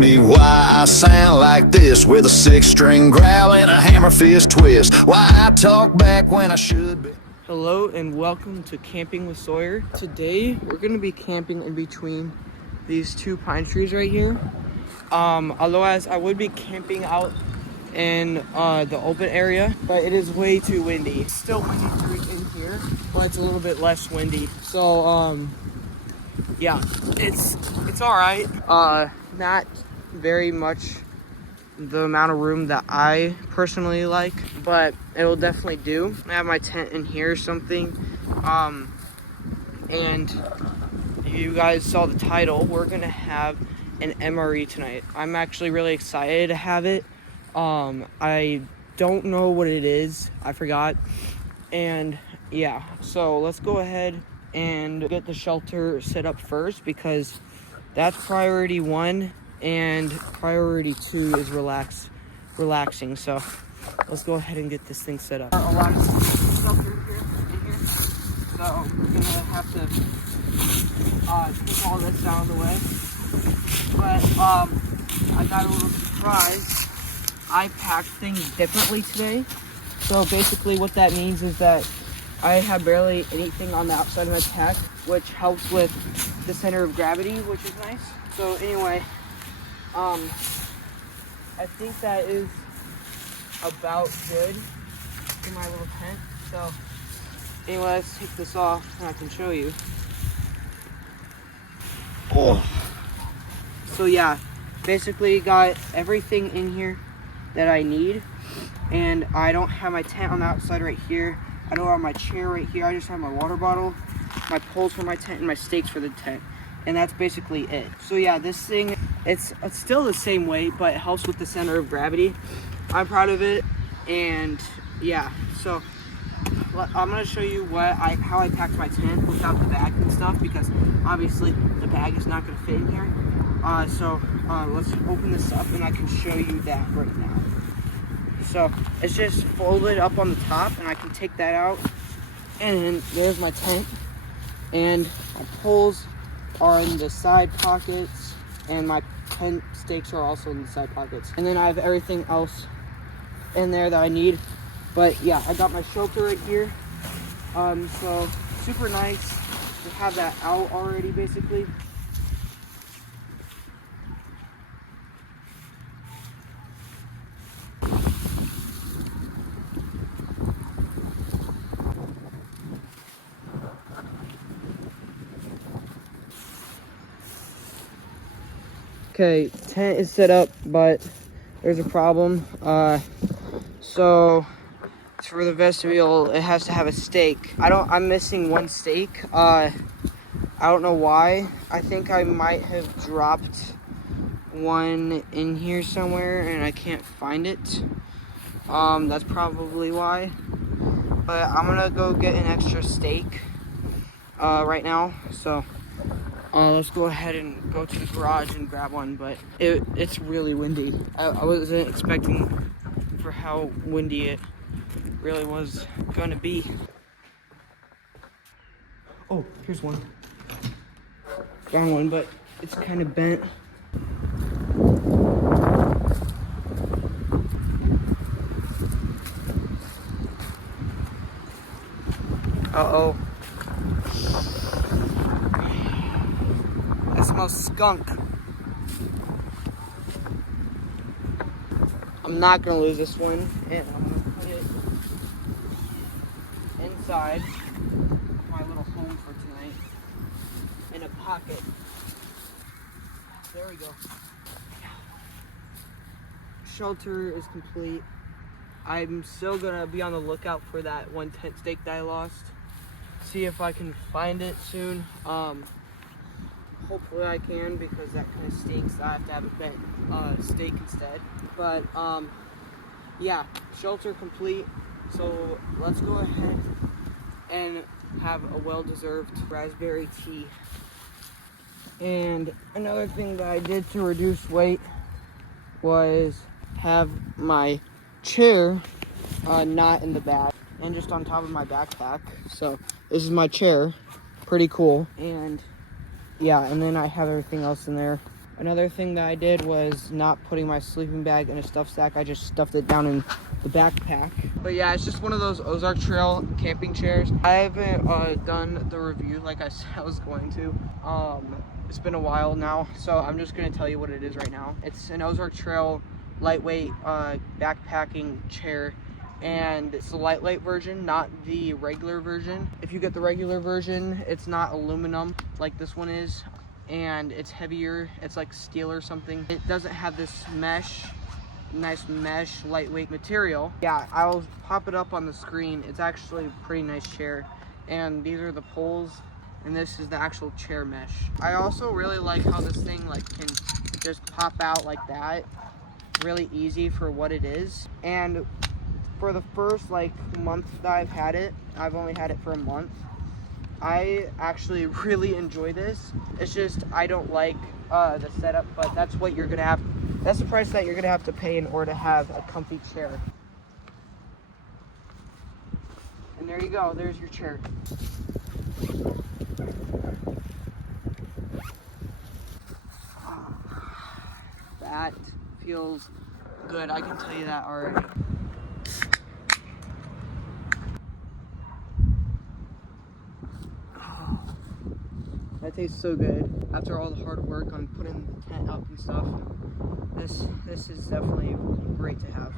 me why I sound like this, with a 6-string growl and a hammer fist twist. Why I talk back when I should be. Hello and welcome to Camping with Sawyer. Today we're going to be camping in between these two pine trees right here. Otherwise I would be camping out in the open area, but it is way too windy. It's still windy in here, but it's a little bit less windy. So yeah, it's all right. Not very much the amount of room that I personally like, but it'll definitely do. I have my tent in here or something. And you guys saw the title. We're gonna have an MRE tonight. I'm actually really excited to have it. I don't know what it is. I forgot. And yeah, so let's go ahead and get the shelter set up first, because that's priority 1, and priority 2 is relaxing. So let's go ahead and get this thing set up. A lot of shelter in here, so we're gonna have to take all this out of the way. But I got a little surprise. I packed things differently today. So basically what that means is that I have barely anything on the outside of my pack, which helps with the center of gravity, which is nice. So anyway, I think that is about good for my little tent. So anyway, let's take this off and I can show you. Oh. So yeah, basically got everything in here that I need, and I don't have my tent on the outside right here. I don't have my chair right here. I just have my water bottle, my poles for my tent, and my stakes for the tent. And that's basically it. So yeah, this thing, it's still the same weight, but it helps with the center of gravity. I'm proud of it. And yeah, so I'm gonna show you how I packed my tent without the bag and stuff, because obviously the bag is not gonna fit in here. So let's open this up and I can show you that right now. So it's just folded up on the top, and I can take that out, and there's my tent, and my poles are in the side pockets, and my tent stakes are also in the side pockets, and then I have everything else in there that I need. But yeah, I got my shelter right here, so super nice to have that out already basically. Okay, tent is set up, but there's a problem. So for the vestibule, it has to have a stake. I'm missing one stake. I don't know why. I think I might have dropped one in here somewhere and I can't find it. That's probably why. But I'm gonna go get an extra stake right now. So let's go ahead and go to the garage and grab one, but it's really windy. I wasn't expecting for how windy it really was going to be. Oh, here's one. Found one, but it's kind of bent. Uh-oh. That smells skunk. I'm not gonna lose this one, and I'm gonna put it inside my little home for tonight in a pocket. There we go. Shelter is complete. I'm still gonna be on the lookout for that one tent stake that I lost. See if I can find it soon. Hopefully I can, because that kind of stinks. I have to have a bent stake instead. But yeah, shelter complete. So let's go ahead and have a well-deserved raspberry tea. And another thing that I did to reduce weight was have my chair not in the bag and just on top of my backpack. So this is my chair, pretty cool. And yeah, and then I have everything else in there. Another thing that I did was not putting my sleeping bag in a stuff sack. I just stuffed it down in the backpack. But yeah, it's just one of those Ozark Trail camping chairs. I haven't done the review like I said I was going to. It's been a while now, so I'm just gonna tell you what it is right now. It's an Ozark Trail lightweight backpacking chair, and it's the lightweight version, not the regular version. If you get the regular version, it's not aluminum like this one is, and it's heavier. It's like steel or something. It doesn't have this nice mesh lightweight material. Yeah, I'll pop it up on the screen. It's actually a pretty nice chair, and these are the poles, and this is the actual chair mesh. I also really like how this thing like can just pop out like that, really easy for what it is. And for the first like month that I've had it, I've only had it for a month, I actually really enjoy this. It's just I don't like the setup, but that's what you're gonna have. That's the price that you're gonna have to pay in order to have a comfy chair. And there you go. There's your chair. That feels good. I can tell you that already. That tastes so good. After all the hard work on putting the tent up and stuff, this is definitely great to have.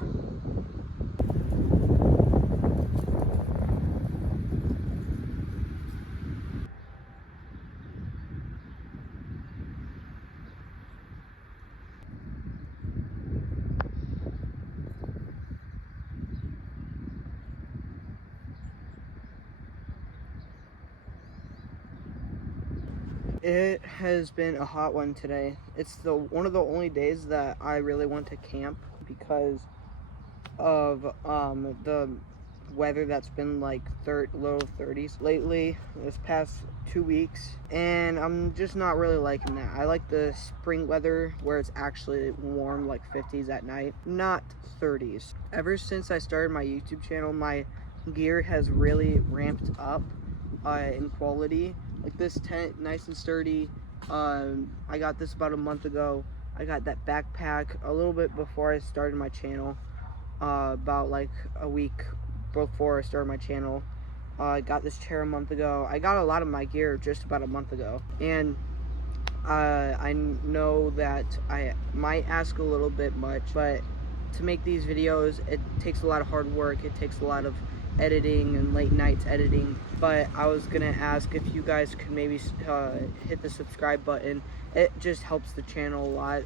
It has been a hot one today. It's one of the only days that I really want to camp because of the weather that's been like low 30s lately this past 2 weeks, and I'm just not really liking that. I like the spring weather where it's actually warm, like 50s at night, not 30s. Ever since I started my YouTube channel, my gear has really ramped up in quality. Like this tent, nice and sturdy. I got this about a month ago. I got that backpack a little bit before I started my channel, about like a week before I started my channel. I got this chair a month ago. I got a lot of my gear just about a month ago, and I know that I might ask a little bit much, but to make these videos, it takes a lot of hard work. It takes a lot of editing and late nights editing. But I was gonna ask if you guys could maybe hit the subscribe button. It just helps the channel a lot,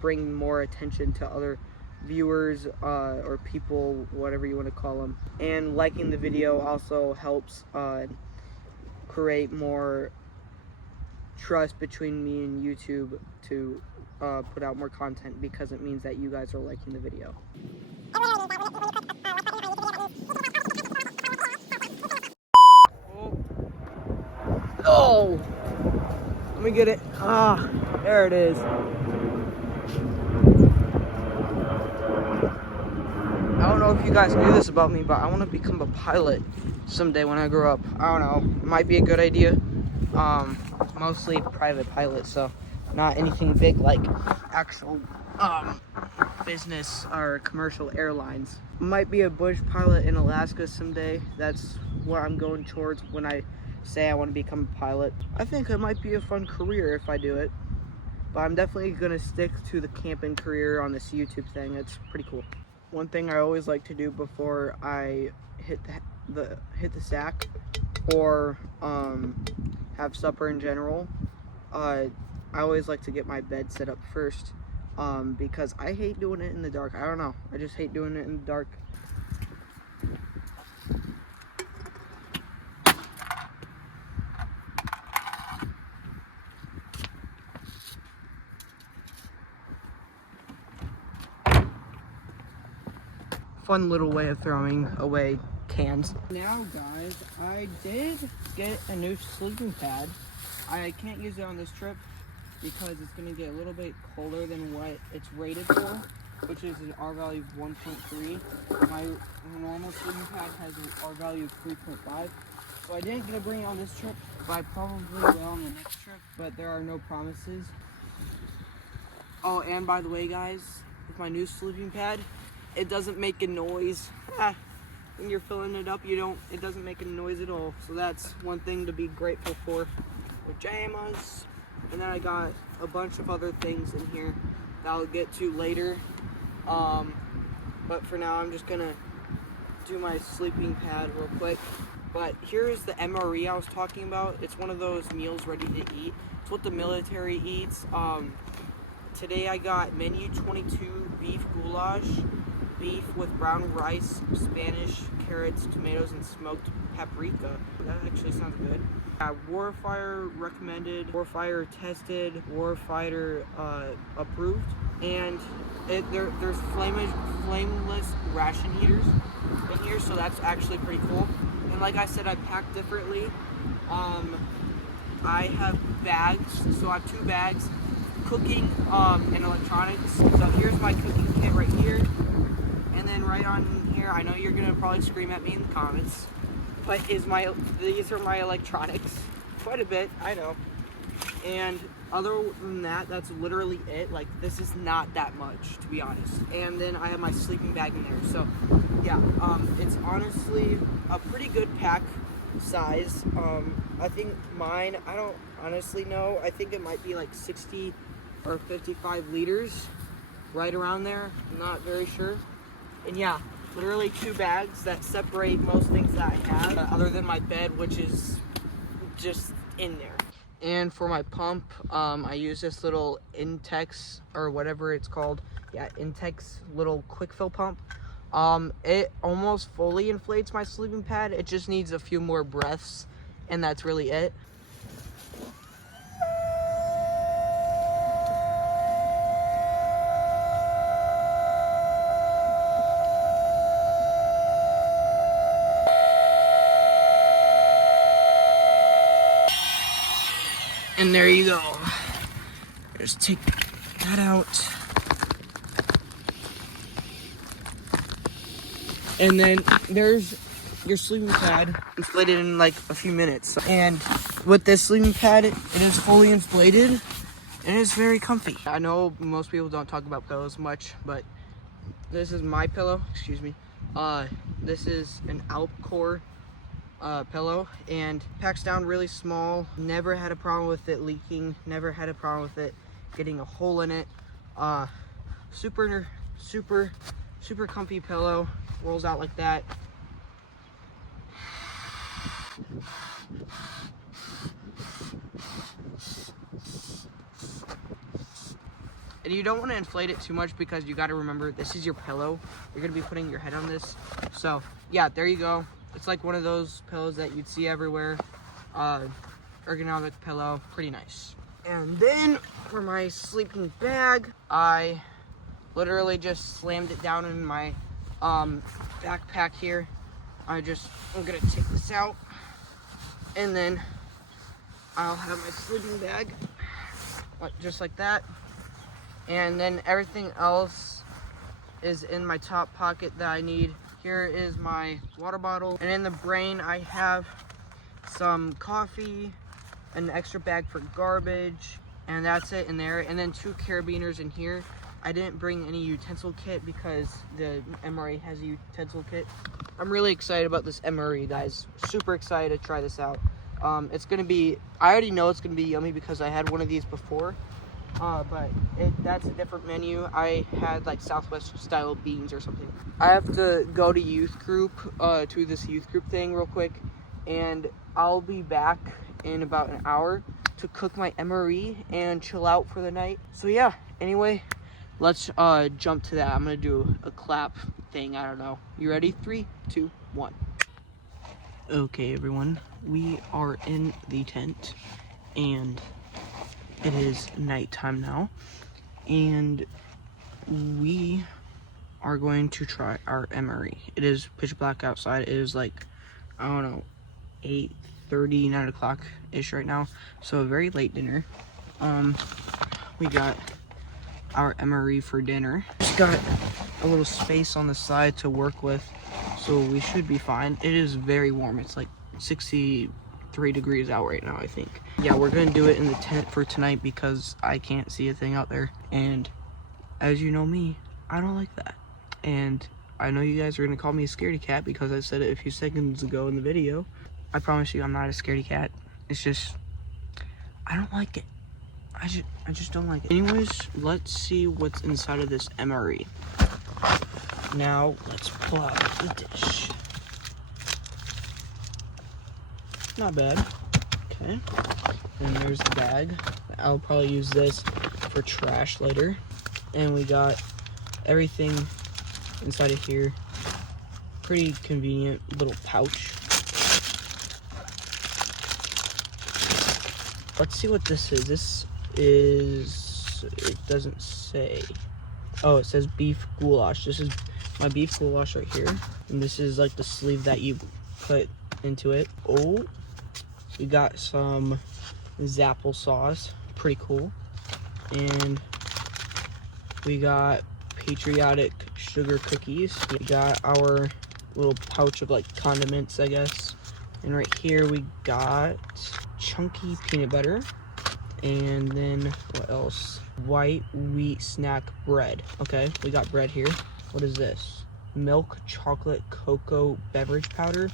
bring more attention to other viewers or people, whatever you want to call them. And liking the video also helps create more trust between me and YouTube to put out more content, because it means that you guys are liking the video. Oh, let me get it. Ah, there it is. I don't know if you guys knew this about me, but I want to become a pilot someday when I grow up. I don't know, it might be a good idea. Mostly private pilot, so not anything big like actual business or commercial airlines. Might be a bush pilot in Alaska someday. That's what I'm going towards when I say I want to become a pilot. I think it might be a fun career if I do it, but I'm definitely gonna stick to the camping career on this YouTube thing. It's pretty cool. One thing I always like to do before I hit the sack or have supper in general, I always like to get my bed set up first, because I hate doing it in the dark. I don't know, I just hate doing it in the dark. Fun little way of throwing away cans. Now guys, I did get a new sleeping pad. I can't use it on this trip because it's going to get a little bit colder than what it's rated for, which is an R value of 1.3. My normal sleeping pad has an R value of 3.5. So I didn't get to bring it on this trip, but I probably will on the next trip, but there are no promises. Oh, and by the way, guys, with my new sleeping pad, it doesn't make a noise. When you're filling it up, it doesn't make a noise at all. So that's one thing to be grateful for. Pajamas. And then I got a bunch of other things in here that I'll get to later. But for now, I'm just gonna do my sleeping pad real quick. But here's the MRE I was talking about. It's one of those meals ready to eat. It's what the military eats. Today I got menu 22 beef goulash, beef with brown rice, Spanish, carrots, tomatoes, and smoked paprika. That actually sounds good. Warfighter recommended, Warfighter tested, Warfighter approved, and there's flameless ration heaters in here, so that's actually pretty cool. And like I said, I packed differently. I have bags, so I have 2 bags, cooking and electronics. So here's my cooking kit right here, and then right on here, I know you're gonna probably scream at me in the comments, but these are my electronics. Quite a bit, I know. And other than that, that's literally it. Like, this is not that much, to be honest. And then I have my sleeping bag in there. So yeah, it's honestly a pretty good pack size. I think mine, I don't honestly know, I think it might be like 60 or 55 liters, right around there. I'm not very sure. And yeah, literally 2 bags that separate most things that I have, other than my bed, which is just in there. And for my pump, I use this little Intex, or whatever it's called. Yeah, Intex little quick fill pump. It almost fully inflates my sleeping pad. It just needs a few more breaths, and that's really it. And there you go. Just take that out. And then there's your sleeping pad, inflated in like a few minutes. And with this sleeping pad, it is fully inflated and it's very comfy. I know most people don't talk about pillows much, but this is my pillow, excuse me. This is an Alpcore pillow, and packs down really small. Never had a problem with it leaking, never had a problem with it getting a hole in it. Super comfy pillow, rolls out like that. And you don't want to inflate it too much, because you got to remember, this is your pillow. You're going to be putting your head on this. So yeah, there you go. It's like one of those pillows that you'd see everywhere. Ergonomic pillow, pretty nice. And then for my sleeping bag, I literally just slammed it down in my backpack here. I'm gonna take this out, and then I'll have my sleeping bag, just like that. And then everything else is in my top pocket that I need. Here is my water bottle, and in the brain I have some coffee, an extra bag for garbage, and that's it in there. And then 2 carabiners in here. I didn't bring any utensil kit because the MRE has a utensil kit. I'm really excited about this MRE, guys. Super excited to try this out. It's gonna be, I already know it's gonna be yummy because I had one of these before. But that's a different menu. I had like Southwest style beans or something. I have to go to youth group, to this youth group thing real quick, and I'll be back in about an hour to cook my MRE and chill out for the night. So yeah, anyway, let's jump to that. I'm gonna do a clap thing, I don't know. You ready? 3, 2, 1. Okay, everyone, we are in the tent, and it is nighttime now, and we are going to try our MRE. It is pitch black outside. It is like, I don't know, 8:30, 9 o'clock ish right now, so a very late dinner. We got our MRE for dinner. Just got a little space on the side to work with, so we should be fine. It is very warm. It's like 60 3 degrees out right now, I think. Yeah, we're gonna do it in the tent for tonight because I can't see a thing out there. And as you know me, I don't like that. And I know you guys are gonna call me a scaredy cat because I said it a few seconds ago in the video. I promise you I'm not a scaredy cat. It's just, I don't like it. I just don't like it. Anyways, let's see what's inside of this MRE. Now, let's pull out the dish. Not bad. Okay. And there's the bag. I'll probably use this for trash later. And we got everything inside of here. Pretty convenient little pouch. Let's see what this is. This is, it doesn't say. Oh, it says beef goulash. This is my beef goulash right here. And this is like the sleeve that you put into it. Oh, we got some Zapple sauce. Pretty cool. And we got patriotic sugar cookies. We got our little pouch of like condiments, I guess. And right here we got chunky peanut butter. And then what else? White wheat snack bread. Okay, we got bread here. What is this? Milk chocolate cocoa beverage powder.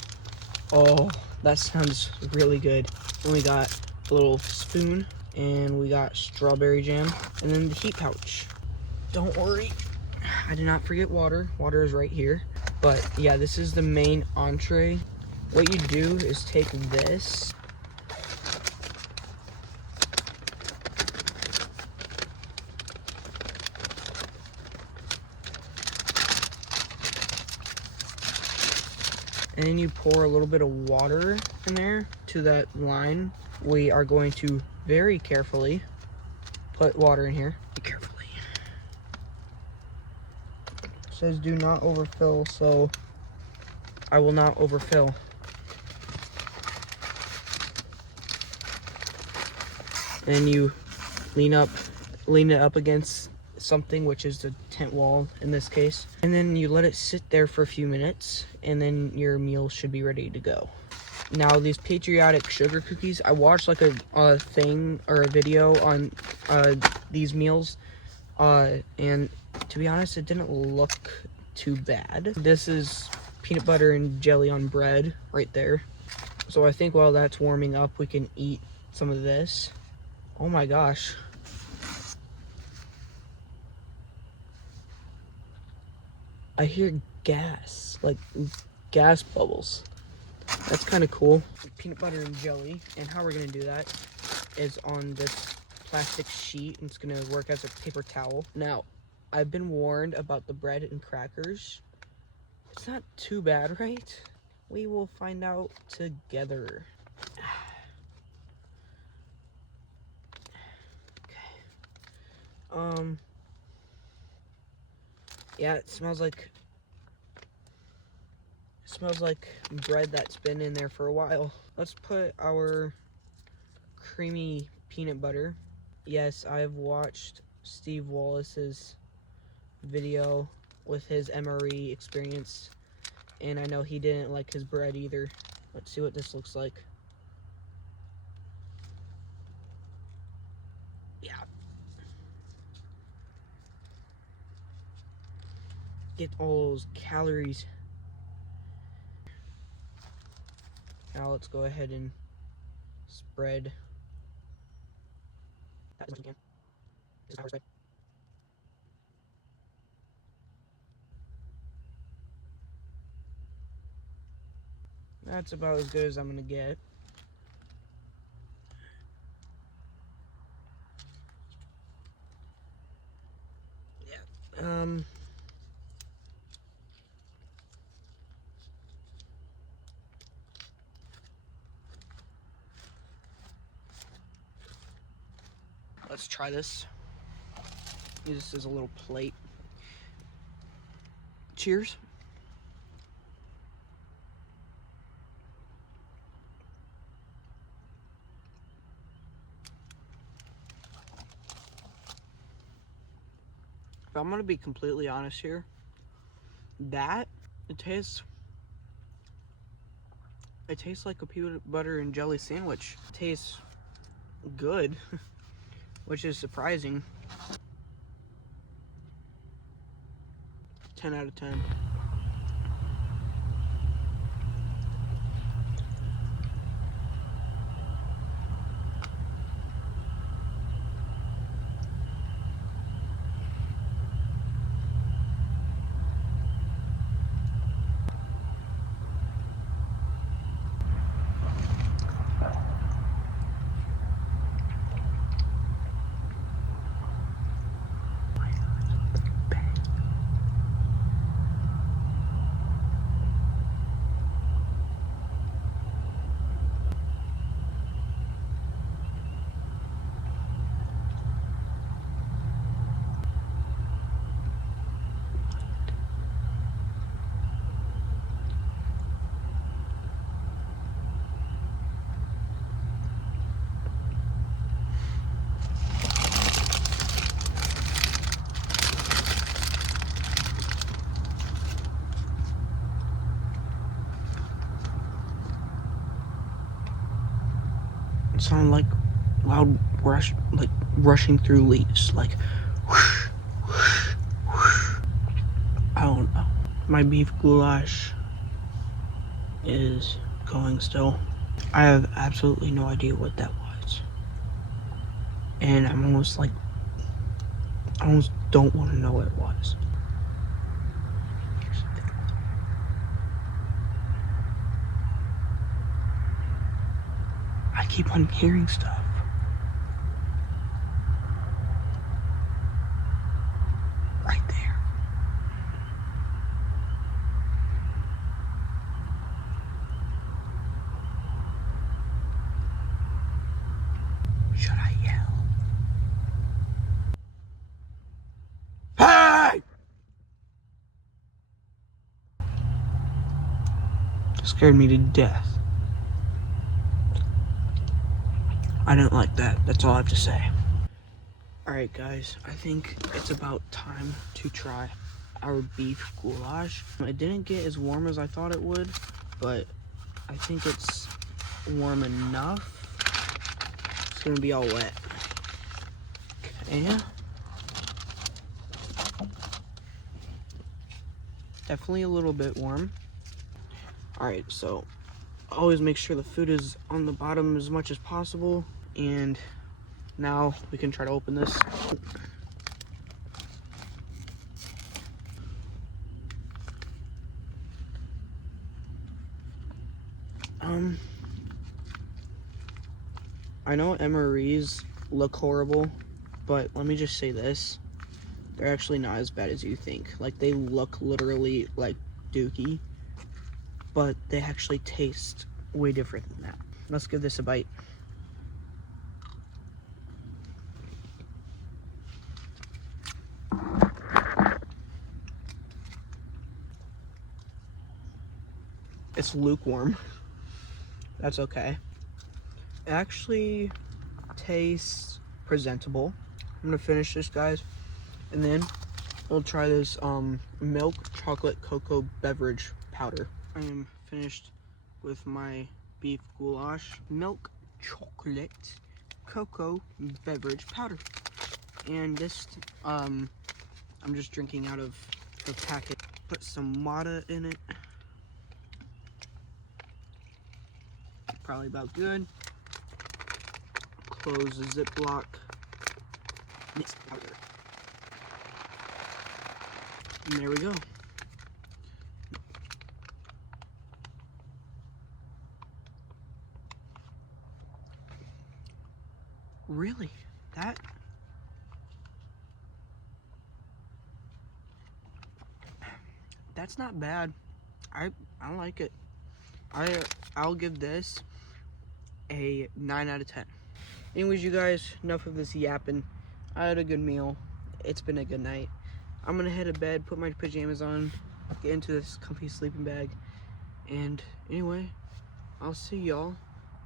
Oh, that sounds really good. And we got a little spoon, and we got strawberry jam, and then the heat pouch. Don't worry, I did not forget water. Water is right here. But yeah, this is the main entree. What you do is take this, and then you pour a little bit of water in there to that line. We are going to very carefully put water in here. Carefully. It says do not overfill, so I will not overfill. And you lean it up against something, which is the tent wall in this case, and then you let it sit there for a few minutes, and then your meal should be ready to go. Now these patriotic sugar cookies, I watched like a thing or a video on these meals, and to be honest, it didn't look too bad. This is peanut butter and jelly on bread right there. So I think while that's warming up, we can eat some of this. Oh my gosh. I hear gas, like gas bubbles. That's kind of cool. Peanut butter and jelly, and how we're gonna do that is on this plastic sheet, and it's gonna work as a paper towel. Now, I've been warned about the bread and crackers. It's not too bad, right? We will find out together. Okay. Yeah, it smells like bread that's been in there for a while. Let's put our creamy peanut butter. Yes, I have watched Steve Wallace's video with his MRE experience, and I know he didn't like his bread either. Let's see what this looks like. Yeah. Get all those calories. Now let's go ahead and spread that as much as we can. This is how we're spread. That's about as good as I'm gonna get. Yeah. Let's try this. Use this as a little plate. Cheers. If I'm gonna be completely honest here, it tastes It tastes like a peanut butter and jelly sandwich. It tastes good, which is surprising. 10 out of 10. It sounded like loud rush, like rushing through leaves, like whoosh, whoosh, whoosh. I don't know. My beef goulash is going still. I have absolutely no idea what that was. And I'm almost like, I almost don't want to know what it was. I keep on hearing stuff. Right there. Should I yell? Hey! Scared me to death. I didn't like that. That's all I have to say. Alright guys, I think it's about time to try our beef goulash. It didn't get as warm as I thought it would, but I think it's warm enough. It's gonna be all wet. Okay. Definitely a little bit warm. Alright, so always make sure the food is on the bottom as much as possible. And now we can try to open this. I know MREs look horrible, but let me just say this. They're actually not as bad as you think. Like, they look literally like dookie, but they actually taste way different than that. Let's give this a bite. It's lukewarm. That's okay. It actually tastes presentable. I'm gonna finish this, guys, and then we'll try this milk chocolate cocoa beverage powder. I am finished with my beef goulash milk chocolate cocoa beverage powder, and this I'm just drinking out of the packet. Put some Mata in it. Probably about good. Close the Ziploc. Mix powder. And there we go. Really? That's not bad. I like it. I'll give this a 9 out of 10. Anyways, you guys, enough of this yapping. I had a good meal. It's been a good night. I'm gonna head to bed, put my pajamas on, get into this comfy sleeping bag, and anyway, I'll see y'all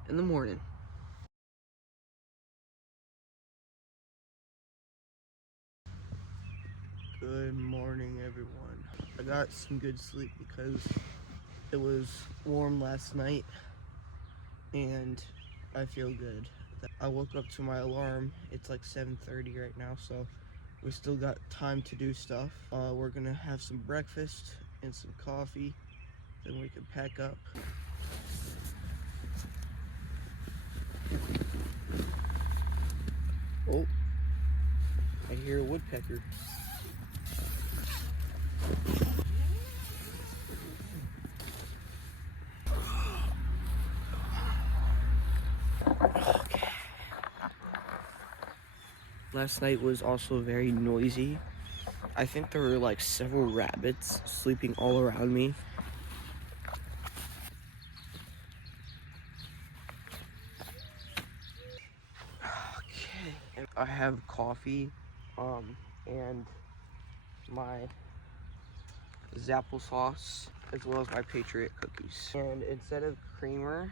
in the morning. Good morning, everyone. I got some good sleep because it was warm last night, and I feel good. I woke up to my alarm. It's like 7:30 right now, so we still got time to do stuff. We're gonna have some breakfast and some coffee, then we can pack up. Oh, I hear a woodpecker. Okay. Last night was also very noisy. I think there were like several rabbits sleeping all around me. Okay. I have coffee, and my Zapple sauce, as well as my Patriot cookies. And instead of creamer,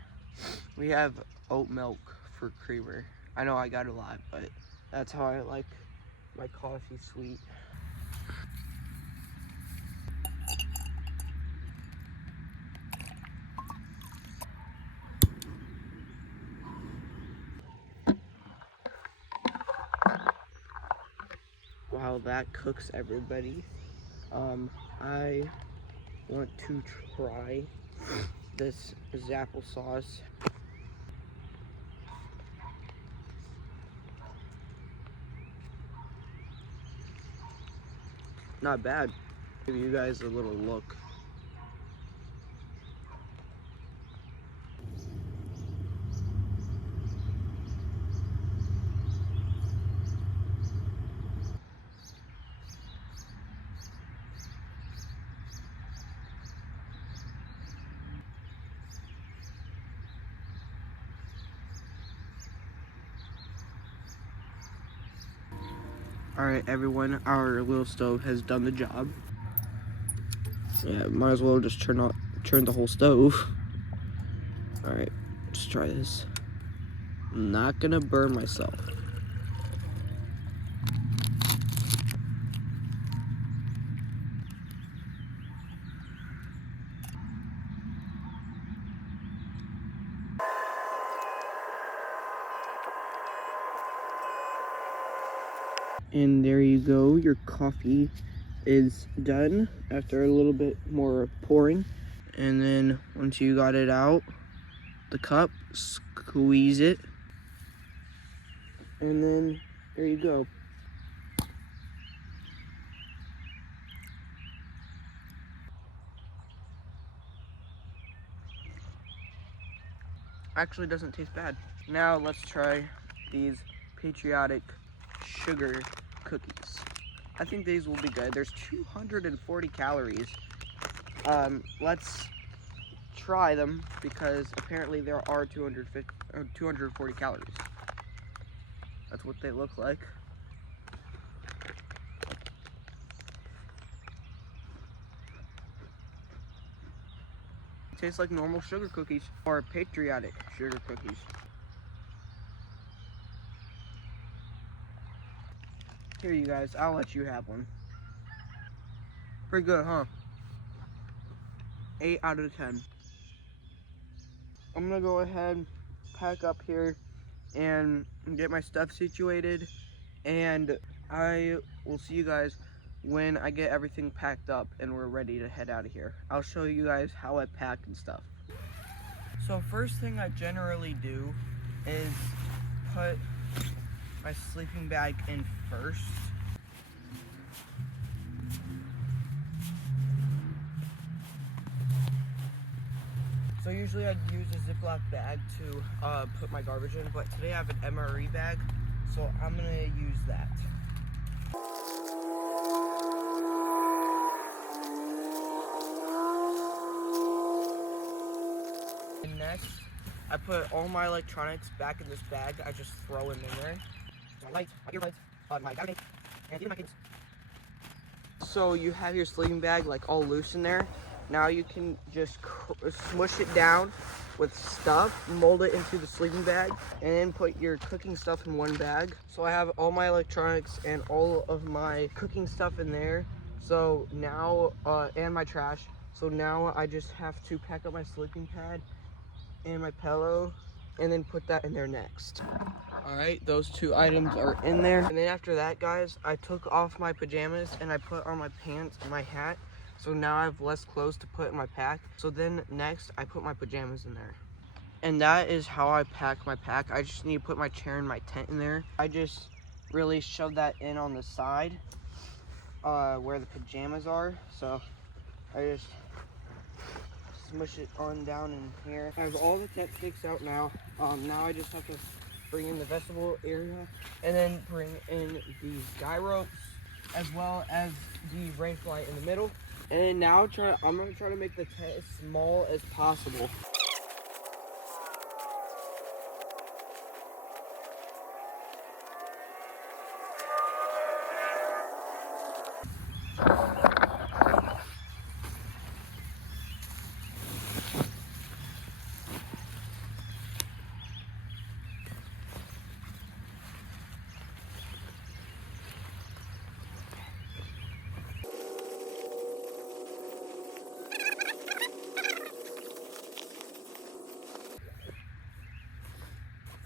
we have oat milk for creamer. I know I got a lot, but that's how I like my coffee sweet. While that cooks, everybody, I want to try this Zapple sauce. Not bad. Give you guys a little look. Alright everyone, our little stove has done the job. Yeah, might as well just turn the whole stove. Alright, let's try this. I'm not gonna burn myself. And there you go, your coffee is done after a little bit more pouring. And then once you got it out the cup, squeeze it, and then there you go. Actually doesn't taste bad. Now let's try these patriotic sugar cookies. I think these will be good. There's 240 calories. Let's try them because apparently there are 240 calories. That's what they look like. Tastes like normal sugar cookies or patriotic sugar cookies. Here you guys, I'll let you have one. Pretty good, huh? 8 out of 10. I'm gonna go ahead, pack up here, and get my stuff situated, and I will see you guys when I get everything packed up and we're ready to head out of here. I'll show you guys how I pack and stuff. So first thing I generally do is put my sleeping bag in first. So usually I'd use a Ziploc bag to put my garbage in, but today I have an MRE bag, so I'm gonna use that. And next, I put all my electronics back in this bag. I just throw them in there. My lights, my earbuds, my battery, and even my kids. So you have your sleeping bag like all loose in there. Now you can just smush it down with stuff, mold it into the sleeping bag, and then put your cooking stuff in one bag. So I have all my electronics and all of my cooking stuff in there. So now, and my trash. So now I just have to pack up my sleeping pad and my pillow and then put that in there next. All right, those 2 items are in there. And then after that, guys, I took off my pajamas and I put on my pants and my hat. So now I have less clothes to put in my pack. So then next, I put my pajamas in there. And that is how I pack my pack. I just need to put my chair and my tent in there. I just really shove that in on the side where the pajamas are. So I just smush it on down in here. I have all the tent stakes out now. Now I just have to bring in the vestibule area and then bring in these guy ropes as well as the rain fly in the middle. And then now I'm gonna try to make the tent as small as possible.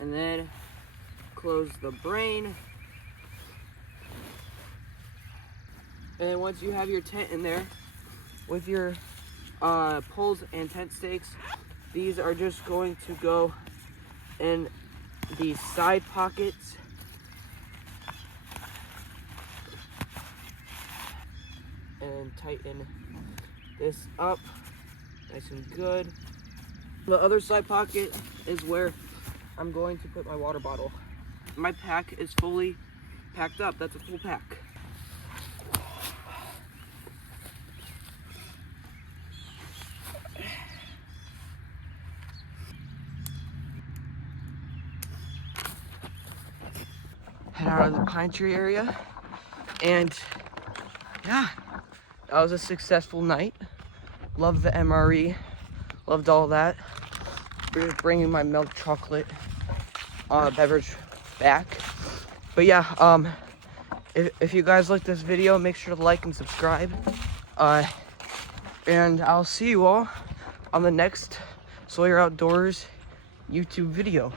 And then close the brain. And then once you have your tent in there with your poles and tent stakes, these are just going to go in the side pockets. And tighten this up nice and good. The other side pocket is where I'm going to put my water bottle. My pack is fully packed up. That's a full pack. Head out of the pine tree area. And yeah, that was a successful night. Loved the MRE. Loved all that. We're bringing my milk chocolate beverage back. But yeah, if you guys like this video, make sure to like and subscribe. And I'll see you all on the next Sawyer Outdoors YouTube video.